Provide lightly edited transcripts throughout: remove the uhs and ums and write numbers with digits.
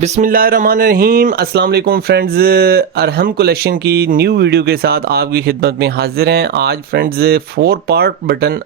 बिस्मिल्लाहिर्रहमानिर्रहीम। अस्सलाम वालेकुम फ्रेंड्स, अरहम कलेक्शन की न्यू वीडियो के साथ आपकी खिदमत में हाजिर हैं। आज फ्रेंड्स 4 पार्ट बटन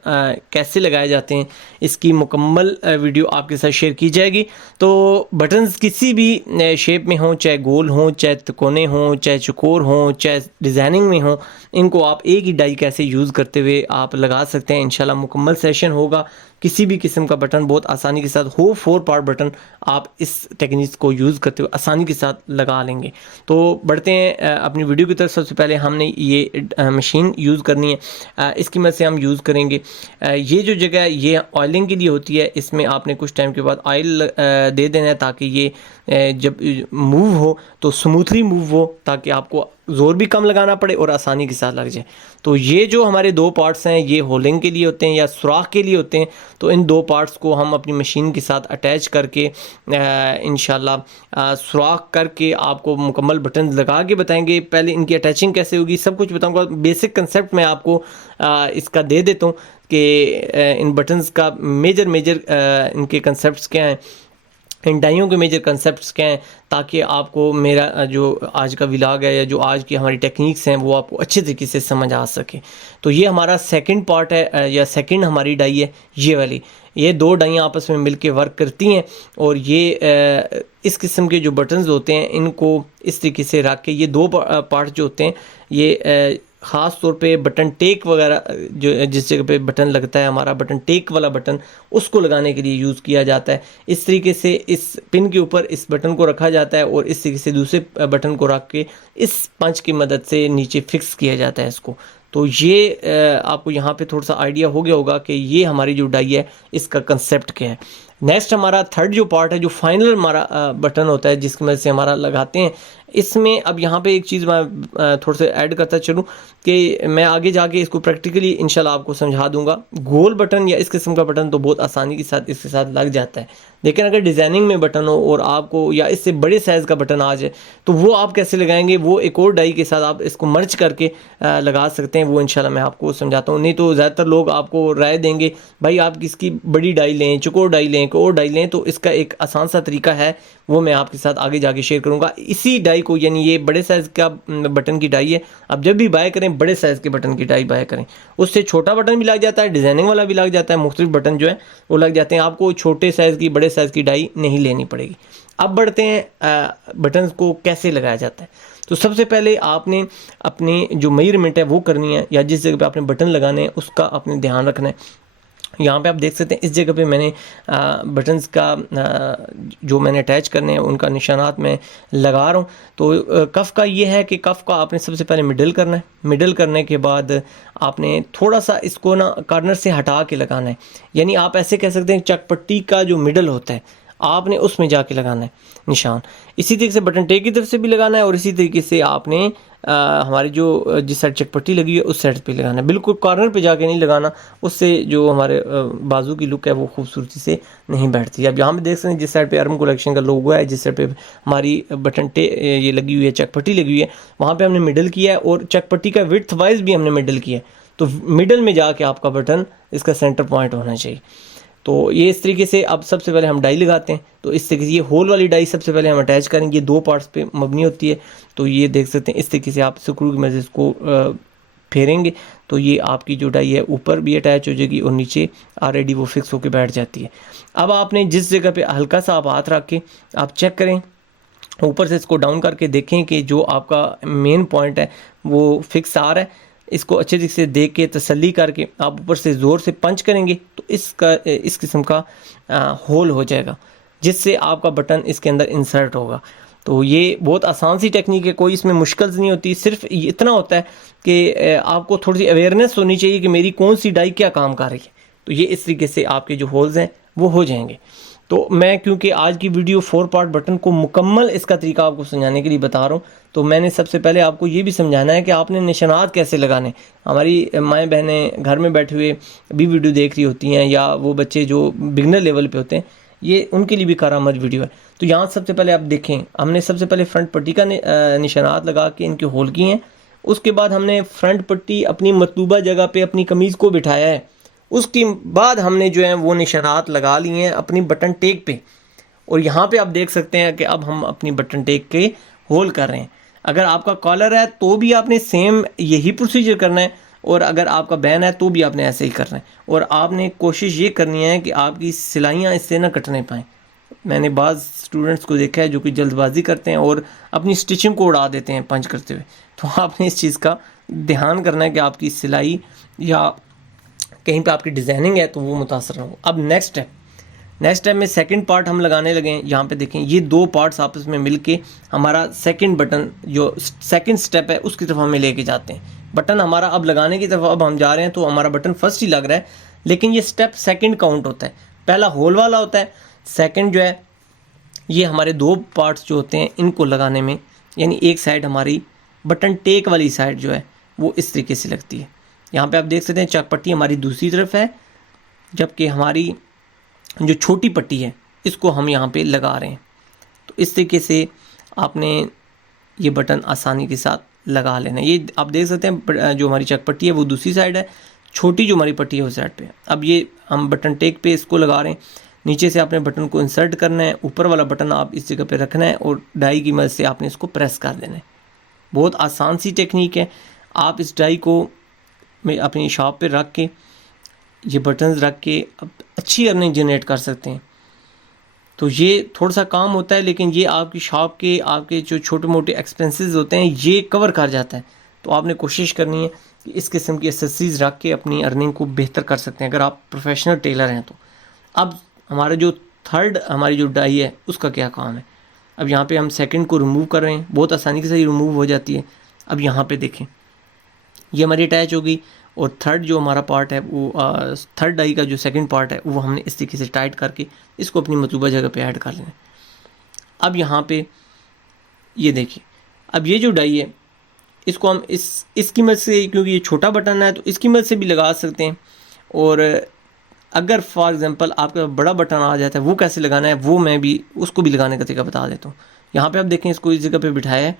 कैसे लगाए जाते हैं इसकी मुकम्मल वीडियो आपके साथ शेयर की जाएगी। तो बटन्स किसी भी शेप में हों, चाहे गोल हों, चाहे तिकोने हों, चाहे चौकोर हों, चाहे डिज़ाइनिंग में हों, इनको आप एक ही डाई कैसे यूज़ करते हुए आप लगा सकते हैं। इंशाल्लाह मुकम्मल सेशन होगा। किसी भी किस्म का बटन बहुत आसानी के साथ 4 पार्ट बटन आप इस टेक्निक को यूज़ करते हुए आसानी के साथ लगा लेंगे। तो बढ़ते हैं अपनी वीडियो की तरफ। सबसे पहले हमने ये मशीन यूज़ करनी है, इसकी मदद से हम यूज़ करेंगे। ये जो जगह है ये ऑयलिंग के लिए होती है। इसमें आपने कुछ टाइम के बाद ऑयल दे देना है ताकि ये जब मूव हो तो स्मूथली मूव हो, ताकि आपको ज़ोर भी कम लगाना पड़े और आसानी के साथ लग जाए। तो ये जो हमारे 2 पार्ट्स हैं ये होलिंग के लिए होते हैं या सुराख के लिए होते हैं। तो इन 2 पार्ट्स को हम अपनी मशीन के साथ अटैच करके इंशाल्लाह सुराख करके आपको मुकम्मल बटन लगा के बताएंगे। पहले इनकी अटैचिंग कैसे होगी सब कुछ बताऊंगा। बेसिक कंसेप्ट मैं आपको इसका दे देता हूँ कि इन बटन्स का मेजर इनके कंसेप्ट्स क्या हैं, इन डाइयों के मेजर कंसेप्ट्स क्या हैं, ताकि आपको मेरा जो आज का व्लॉग है या जो आज की हमारी टेक्निक्स हैं वो आपको अच्छे तरीके से समझ आ सके। तो ये हमारा सेकंड पार्ट है या सेकंड हमारी डाई है ये वाली। ये 2 डाइयाँ आपस में मिलके वर्क करती हैं और ये इस किस्म के जो बटन्स होते हैं इनको इस तरीके से रख के ये 2 पार्ट जो होते हैं ये ख़ास तौर पे बटन टेक वगैरह जो जिस जगह पे बटन लगता है हमारा बटन टेक वाला बटन, उसको लगाने के लिए यूज़ किया जाता है। इस तरीके से इस पिन के ऊपर इस बटन को रखा जाता है और इस तरीके से दूसरे बटन को रख के इस पंच की मदद से नीचे फिक्स किया जाता है इसको। तो ये आपको यहाँ पे थोड़ा सा आइडिया हो गया होगा कि ये हमारी जो डाई है इसका कंसेप्ट क्या है। नेक्स्ट हमारा थर्ड जो पार्ट है, जो फाइनल हमारा बटन होता है जिसकी मदद से हमारा लगाते हैं। इसमें अब यहाँ पे एक चीज़ मैं थोड़ा सा ऐड करता चलूँ कि मैं आगे जाके इसको प्रैक्टिकली इंशाल्लाह आपको समझा दूंगा। गोल बटन या इस किस्म का बटन तो बहुत आसानी के साथ इसके साथ लग जाता है, लेकिन अगर डिज़ाइनिंग में बटन हो और आपको या इससे बड़े साइज़ का बटन आ जाए तो वो आप कैसे लगाएंगे, वो एक और डाई के साथ आप इसको मर्ज करके लगा सकते हैं। वो इंशाल्लाह मैं आपको समझाता हूँ। नहीं तो ज़्यादातर लोग आपको राय देंगे भाई आप किसकी बड़ी डाई लें, चौकोर डाई लें, एक और डाई लें। तो इसका एक आसान सा तरीका है, वो मैं आपके साथ आगे जाके शेयर करूंगा। इसी डाई को, यानी ये बड़े साइज़ का बटन की डाई है, अब जब भी बाय करें बड़े साइज़ के बटन की डाई बाय करें। उससे छोटा बटन भी लग जाता है, डिज़ाइनिंग वाला भी लग जाता है, मुख्तलिफ बटन जो है वो लग जाते हैं। आपको छोटे साइज़ की बड़े साइज़ की डाई नहीं लेनी पड़ेगी। अब बढ़ते हैं बटन को कैसे लगाया जाता है। तो सबसे पहले आपने अपनी जो मेजरमेंट है वो करनी है, या जिस जगह पे आपने बटन लगाने हैं उसका आपने ध्यान रखना है। यहाँ पे आप देख सकते हैं इस जगह पे मैंने बटन्स का जो मैंने अटैच करने हैं उनका निशानात मैं लगा रहा हूँ। तो कफ़ का ये है कि कफ़ का आपने सबसे पहले मिडल करना है। मिडल करने के बाद आपने थोड़ा सा इसको ना कॉर्नर से हटा के लगाना है। यानी आप ऐसे कह सकते हैं चकपट्टी का जो मिडल होता है आपने उसमें जाके लगाना है निशान। इसी तरीके से बटन टेक की तरफ से भी लगाना है और इसी तरीके से आपने हमारी जो जिस साइड चकपट्टी लगी है उस साइड पे लगाना है। बिल्कुल कॉर्नर पे जाके नहीं लगाना, उससे जो हमारे बाजू की लुक है वो खूबसूरती से नहीं बैठती। अब यहाँ पे देख सकते हैं जिस साइड पे अरम कलेक्शन का लोगो है, जिस साइड पे हमारी बटन ये लगी हुई है, चकपट्टी लगी हुई है, वहाँ पर हमने मिडल किया है और चकपट्टी का विड्थ वाइज भी हमने मिडल किया है। तो मिडल में जाके आपका बटन इसका सेंटर पॉइंट होना चाहिए। तो ये इस तरीके से अब सबसे पहले हम डाई लगाते हैं। तो इस तरीके से ये होल वाली डाई सबसे पहले हम अटैच करेंगे। 2 पार्ट्स पे मबनी होती है। तो ये देख सकते हैं इस तरीके से आप स्क्रू की मदद से इसको फेरेंगे तो ये आपकी जो डाई है ऊपर भी अटैच हो जाएगी और नीचे ऑलरेडी वो फिक्स होकर बैठ जाती है। अब आपने जिस जगह पे हल्का सा आप हाथ रख के आप चेक करें, ऊपर से इसको डाउन करके देखें कि जो आपका मेन पॉइंट है वो फिक्स आ रहा है। इसको अच्छे तरीके से देख के तसल्ली करके आप ऊपर से ज़ोर से पंच करेंगे तो इस किस्म का होल हो जाएगा, जिससे आपका बटन इसके अंदर इंसर्ट होगा। तो ये बहुत आसान सी टेक्निक है, कोई इसमें मुश्किल नहीं होती। सिर्फ इतना होता है कि आपको थोड़ी सी अवेयरनेस होनी चाहिए कि मेरी कौन सी डाई क्या काम कर रही है। तो ये इस तरीके से आपके जो होल्स हैं वो हो जाएंगे। तो मैं क्योंकि आज की वीडियो 4 पार्ट बटन को मुकम्मल इसका तरीका आपको समझाने के लिए बता रहा हूँ, तो मैंने सबसे पहले आपको ये भी समझाना है कि आपने निशानात कैसे लगाने। हमारी माएँ बहनें घर में बैठे हुए भी वीडियो देख रही होती हैं, या वो बच्चे जो बिगनर लेवल पे होते हैं, ये उनके लिए भी कारामद वीडियो है। तो यहाँ सबसे पहले आप देखें, हमने सबसे पहले फ्रंट पट्टी का निशानात लगा के इनके होल किए हैं। उसके बाद हमने फ्रंट पट्टी अपनी मतलूबा जगह पे अपनी कमीज़ को बिठाया है। उसके बाद हमने जो है वो निशानात लगा लिए हैं अपनी बटन टेक पे। और यहाँ पे आप देख सकते हैं कि अब हम अपनी बटन टेक के होल कर रहे हैं। अगर आपका कॉलर है तो भी आपने सेम यही प्रोसीजर करना है, और अगर आपका बैन है तो भी आपने ऐसे ही करना है। और आपने कोशिश ये करनी है कि आपकी सिलाइयाँ इससे ना कटने पाएँ। मैंने बाज़ स्टूडेंट्स को देखा है जो कि जल्दबाजी करते हैं और अपनी स्टिचिंग को उड़ा देते हैं पंच करते हुए। तो आपने इस चीज़ का ध्यान करना है कि आपकी सिलाई या कहीं पे आपकी डिज़ाइनिंग है तो वो मुतासर ना हो। अब नेक्स्ट स्टेप में सेकंड पार्ट हम लगाने लगे हैं। यहाँ पे देखें, ये दो पार्ट्स आपस में मिलके हमारा सेकंड बटन जो सेकंड स्टेप है उसकी तरफ हमें लेके जाते हैं। बटन हमारा अब लगाने की तरफ अब हम जा रहे हैं, तो हमारा बटन फर्स्ट ही लग रहा है, लेकिन ये स्टेप सेकंड काउंट होता है। पहला होल वाला होता है, सेकंड जो है ये हमारे दो पार्ट्स जो होते हैं इनको लगाने में, यानी एक साइड हमारी बटन टेक वाली साइड जो है वो इस तरीके से लगती है। यहाँ पे आप देख सकते हैं चक पट्टी हमारी दूसरी तरफ है, जबकि हमारी जो छोटी पट्टी है इसको हम यहाँ पे लगा रहे हैं। तो इस तरीके से आपने ये बटन आसानी के साथ लगा लेना है। ये आप देख सकते हैं जो हमारी चक पट्टी है वो दूसरी साइड है, छोटी जो हमारी पट्टी है उस साइड पे। अब ये हम बटन टेक पे इसको लगा रहे हैं। नीचे से आपने बटन को इंसर्ट करना है, ऊपर वाला बटन आप इस जगह पे रखना है और डाई की मदद से आपने इसको प्रेस कर देना है। बहुत आसान सी टेक्निक है। आप इस डाई को अपनी शॉप पे रख के ये बटन्स रख के अच्छी अर्निंग जनरेट कर सकते हैं। तो ये थोड़ा सा काम होता है, लेकिन ये आपकी शॉप के आपके जो छोटे मोटे एक्सपेंसेस होते हैं ये कवर कर जाता है। तो आपने कोशिश करनी है कि इस किस्म की एक्सेसरीज रख के अपनी अर्निंग को बेहतर कर सकते हैं अगर आप प्रोफेशनल टेलर हैं तो। अब हमारा जो थर्ड हमारी जो डाई है उसका क्या काम है। अब यहाँ पे हम सेकंड को रिमूव कर रहे हैं, बहुत आसानी से ये रिमूव हो जाती है। अब यहाँ पे देखें, ये हमारी अटैच होगी, और थर्ड जो हमारा पार्ट है वो थर्ड डाई का जो सेकंड पार्ट है वो हमने इस तरीके से टाइट करके इसको अपनी मतलूबा जगह पे ऐड कर लेना। अब यहाँ पे ये देखिए, अब ये जो डाई है इसको हम इसकी मदद से, क्योंकि ये छोटा बटन है तो इसकी मदद से भी लगा सकते हैं। और अगर फॉर एग्जांपल आपका बड़ा बटन आ जाता है वो कैसे लगाना है वो मैं भी उसको भी लगाने का तरीका बता देता हूँ। यहाँ पे आप देखें, इसको इस जगह पे बिठाया है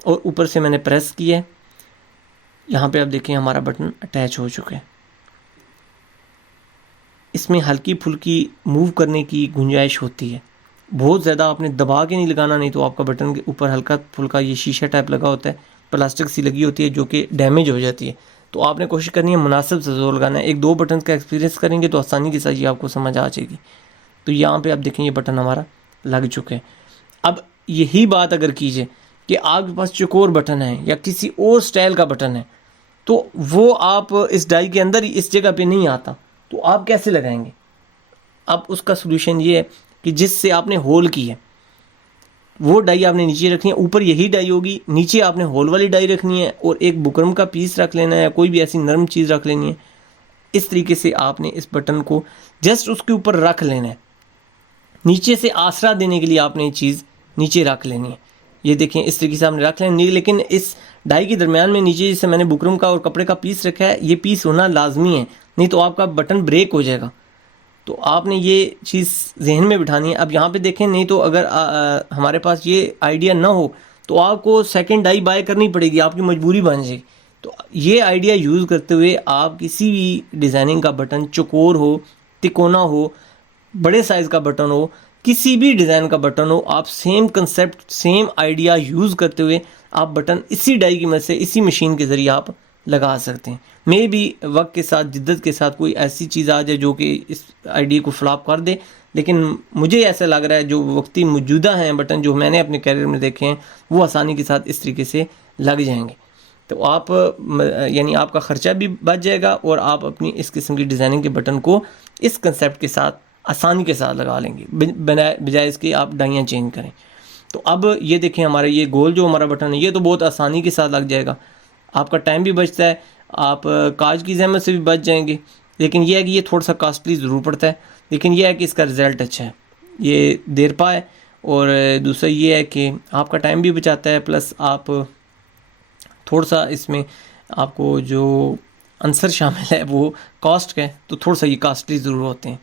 और ऊपर से मैंने प्रेस किया है। यहाँ पे आप देखें हमारा बटन अटैच हो चुका है। इसमें हल्की फुल्की मूव करने की गुंजाइश होती है, बहुत ज़्यादा आपने दबा के नहीं लगाना, नहीं तो आपका बटन के ऊपर हल्का फुल्का ये शीशा टाइप लगा होता है, प्लास्टिक सी लगी होती है जो कि डैमेज हो जाती है। तो आपने कोशिश करनी है मुनासिब से जोर लगाना है। एक दो बटन का एक्सपीरियंस करेंगे तो आसानी के साथ ये आपको समझ आ जाएगी। तो यहाँ पे आप देखें ये बटन हमारा लग चुका है। अब यही बात अगर कीजिए कि आपके पास चौकोर बटन है या किसी और स्टाइल का बटन है, तो वो आप इस डाई के अंदर इस जगह पे नहीं आता, तो आप कैसे लगाएंगे। अब उसका सोल्यूशन ये है कि जिससे आपने होल की है वो डाई आपने नीचे रखनी है, ऊपर यही डाई होगी, नीचे आपने होल वाली डाई रखनी है और एक बुकरम का पीस रख लेना है या कोई भी ऐसी नरम चीज़ रख लेनी है। इस तरीके से आपने इस बटन को जस्ट उसके ऊपर रख लेना है, नीचे से आसरा देने के लिए आपने ये चीज़ नीचे रख लेनी है। ये देखें इस तरीके से आपने रख लेनी है, लेकिन इस डाई के दरमियान में नीचे जैसे मैंने बुकरम का और कपड़े का पीस रखा है, ये पीस होना लाजमी है, नहीं तो आपका बटन ब्रेक हो जाएगा। तो आपने ये चीज़ जहन में बिठानी है। अब यहाँ पे देखें, नहीं तो अगर हमारे पास ये आइडिया ना हो तो आपको सेकंड डाई बाय करनी पड़ेगी, आपकी मजबूरी बन जाएगी। तो ये आइडिया यूज़ करते हुए आप किसी भी डिज़ाइनिंग का बटन, चौकोर हो, तिकोना हो, बड़े साइज़ का बटन हो, किसी भी डिज़ाइन का बटन हो, आप same concept same idea use करते हुए आप बटन इसी डाई की मदद से इसी मशीन के ज़रिए आप लगा सकते हैं। मे भी वक्त के साथ जिद्दत के साथ कोई ऐसी चीज़ आ जाए जो कि इस आइडिया को फ्लॉप कर दे, लेकिन मुझे ऐसा लग रहा है जो वक्ती मौजूदा हैं बटन जो मैंने अपने कैरियर में देखे हैं वो आसानी के साथ इस तरीके से लग जाएंगे। तो आप यानी आपका ख़र्चा भी बच जाएगा और आप अपनी इस किस्म की डिज़ाइनिंग के बटन को इस कंसेप्ट के साथ आसानी के साथ लगा लेंगे, बजाय इसके आप डाइयाँ चेंज करें। तो अब ये देखें, हमारा ये गोल जो हमारा बटन है ये तो बहुत आसानी के साथ लग जाएगा, आपका टाइम भी बचता है, आप काज की ज़हमत से भी बच जाएंगे। लेकिन यह है कि ये थोड़ा सा कॉस्टली ज़रूर पड़ता है, लेकिन यह है कि इसका रिज़ल्ट अच्छा है, ये देर पा है। और दूसरा ये है कि आपका टाइम भी बचाता है, प्लस आप थोड़ा सा इसमें आपको जो आंसर शामिल है वो कॉस्ट का है, तो थोड़ा सा ये कॉस्टली ज़रूर होते हैं।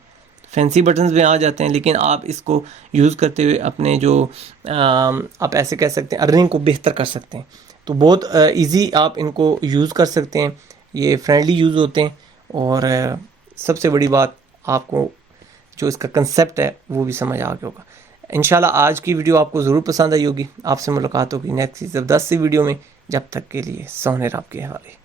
फैंसी बटन्स में आ जाते हैं, लेकिन आप इसको यूज़ करते हुए अपने जो आप ऐसे कह सकते हैं अर्निंग को बेहतर कर सकते हैं। तो बहुत इजी आप इनको यूज़ कर सकते हैं, ये फ्रेंडली यूज़ होते हैं। और सबसे बड़ी बात, आपको जो इसका कंसेप्ट है वो भी समझ आ गया होगा। इंशाल्लाह आज की वीडियो आपको ज़रूर पसंद आई होगी। आपसे मुलाकात होगी नेक्स्ट ज़बरदस्त सी वीडियो में। जब तक के लिए सोने रब के हवाले।